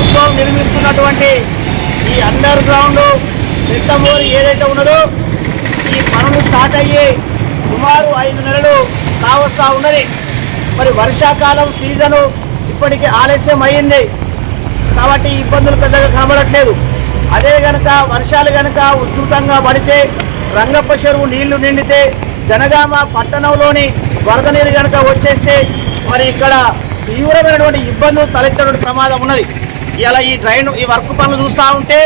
ప్రభుత్వం నిర్మిస్తున్నటువంటి ఈ under ground పెద్ద మోరి ఏదైతే ఉన్నదో ఈ పనులు స్టార్ట్ అయ్యి సుమారు 5 నెలలు కావస్తా ఉన్నది. మరి వర్షాకాలం సీజను ఇప్పటికీ ఆలస్యం అయ్యింది కాబట్టి ఇబ్బందులు పెద్దగా కనబడట్లేదు. అదే కనుక వర్షాలు కనుక ఉధృతంగా పడితే రంగప్ప చెరువు నీళ్లు నిండితే జనగామ పట్టణంలోని వరద నీరు కనుక వచ్చేస్తే మరి ఇక్కడ తీవ్రమైనటువంటి ఇబ్బందులు తలెత్తేటువంటి ప్రమాదం ఉన్నది. ఇలా ఈ ఈ వర్క్ పనులు చూస్తూ ఉంటే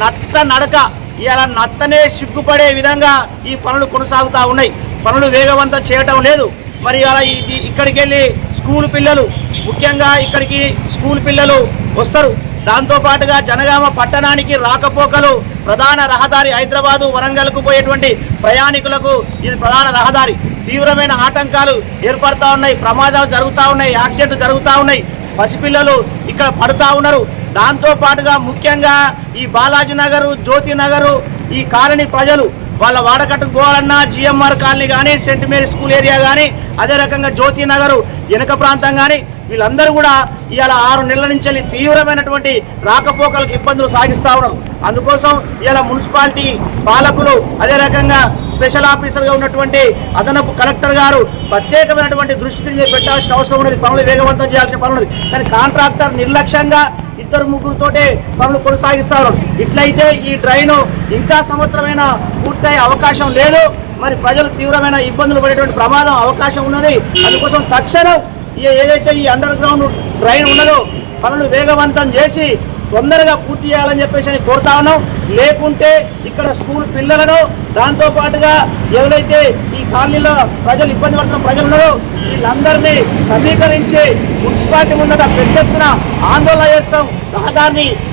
నత్త నడక ఇలా నత్తనే సిగ్గుపడే విధంగా ఈ పనులు కొనసాగుతూ ఉన్నాయి. పనులు వేగవంతం చేయటం లేదు. మరి అలా ఇక్కడికి వెళ్ళి స్కూల్ పిల్లలు ముఖ్యంగా ఇక్కడికి స్కూల్ పిల్లలు వస్తారు. దాంతోపాటుగా జనగామ పట్టణానికి రాకపోకలు ప్రధాన రహదారి హైదరాబాదు వరంగల్కు పోయేటువంటి ప్రయాణికులకు ఇది ప్రధాన రహదారి. తీవ్రమైన ఆటంకాలు ఏర్పడుతూ ఉన్నాయి, ప్రమాదాలు జరుగుతూ ఉన్నాయి, యాక్సిడెంట్లు జరుగుతూ ఉన్నాయి, పసిపిల్లలు ఇక్కడ పడుతూ ఉన్నారు. దాంతోపాటుగా ముఖ్యంగా ఈ బాలాజీ నగరు, జ్యోతి నగరు ఈ కాలనీ ప్రజలు వాళ్ళ వాడకట్టుకు పోవాలన్నా జిఎంఆర్ కాలనీ కానీ, సెంట్ మేరీ స్కూల్ ఏరియా కానీ, అదే రకంగా జ్యోతి నగరు వెనుక ప్రాంతం కానీ వీళ్ళందరూ కూడా ఇవాళ 6 నెలల నుంచి తీవ్రమైనటువంటి రాకపోకలకు ఇబ్బందులు సాగిస్తూ ఉన్నారు. అందుకోసం ఇవాళ మున్సిపాలిటీ పాలకులు అదే రకంగా స్పెషల్ ఆఫీసర్గా ఉన్నటువంటి అదనపు కలెక్టర్ గారు ప్రత్యేకమైనటువంటి దృష్టి పెట్టాల్సిన అవసరం ఉన్నది. పనులు వేగవంతం చేయాల్సిన పనులు ఉన్నది. కానీ కాంట్రాక్టర్ నిర్లక్ష్యంగా 2-3తోటే పనులు కొనసాగిస్తారు. ఇట్లయితే ఈ డ్రైను ఇంకా సంవత్సరమైన పూర్తయ్యే అవకాశం లేదు. మరి ప్రజలు తీవ్రమైన ఇబ్బందులు పడేటువంటి ప్రమాదం అవకాశం ఉన్నది. అందుకోసం తక్షణం ఏదైతే ఈ అండర్ గ్రౌండ్ డ్రైన్ ఉన్నదో పనులు వేగవంతం చేసి తొందరగా పూర్తి చేయాలని చెప్పేసి కోరుతా ఉన్నాం. లేకుంటే ఇక్కడ స్కూల్ పిల్లలను దాంతోపాటుగా ఎవరైతే ఈ కాలనీలో ప్రజలు ఇబ్బంది పడుతున్న ప్రజలు ఉన్నారో వీళ్ళందరినీ సమీకరించి మున్సిపాలిటీ ముందట పెద్ద ఎత్తున ఆందోళన చేస్తాం,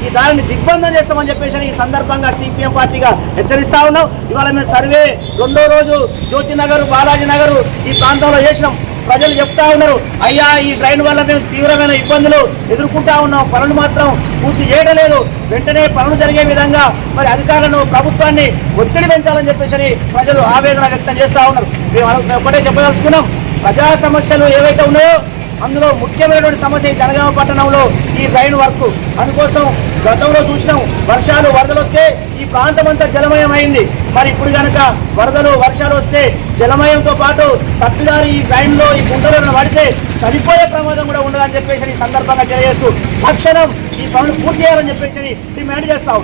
ఈ దారిని దిగ్బంధం చేస్తామని చెప్పేసి ఈ సందర్భంగా సిపిఎం పార్టీగా హెచ్చరిస్తా ఉన్నాం. ఇవాళ మేము సర్వే 2వ రోజు జ్యోతి నగర్, బాలాజీ నగర్ ఈ ప్రాంతంలో చేసినాం. ప్రజలు చెప్తా ఉన్నారు, అయ్యా ఈ ట్రైన్ వల్ల మేము తీవ్రమైన ఇబ్బందులు ఎదుర్కొంటా ఉన్నాం, పనులు మాత్రం పూర్తి చేయడం లేదు, వెంటనే పనులు జరిగే విధంగా మరి అధికారులను ప్రభుత్వాన్ని ఒత్తిడి పెంచాలని చెప్పేసి ప్రజలు ఆవేదన వ్యక్తం చేస్తూ ఉన్నారు. మేము ఒకటే చెప్పదలుచుకున్నాం, ప్రజా సమస్యలు ఏవైతే ఉన్నాయో అందులో ముఖ్యమైనటువంటి సమస్య ఈ జనగామ పట్టణంలో ఈ డ్రైన్ వర్క్. అందుకోసం గతంలో చూసినాం వర్షాలు వరదలు వస్తే ఈ ప్రాంతం అంతా జలమయం అయింది. మరి ఇప్పుడు కనుక వరదలు వర్షాలు వస్తే జలమయంతో పాటు తప్పిదారు ఈ డ్రైన్లో ఈ గుంటలో పడితే చనిపోయే ప్రమాదం కూడా ఉండదని చెప్పేసి ఈ సందర్భంగా తెలియజేస్తూ తక్షణం ఈ పనులు పూర్తి చేయాలని చెప్పేసి డిమాండ్ చేస్తాం.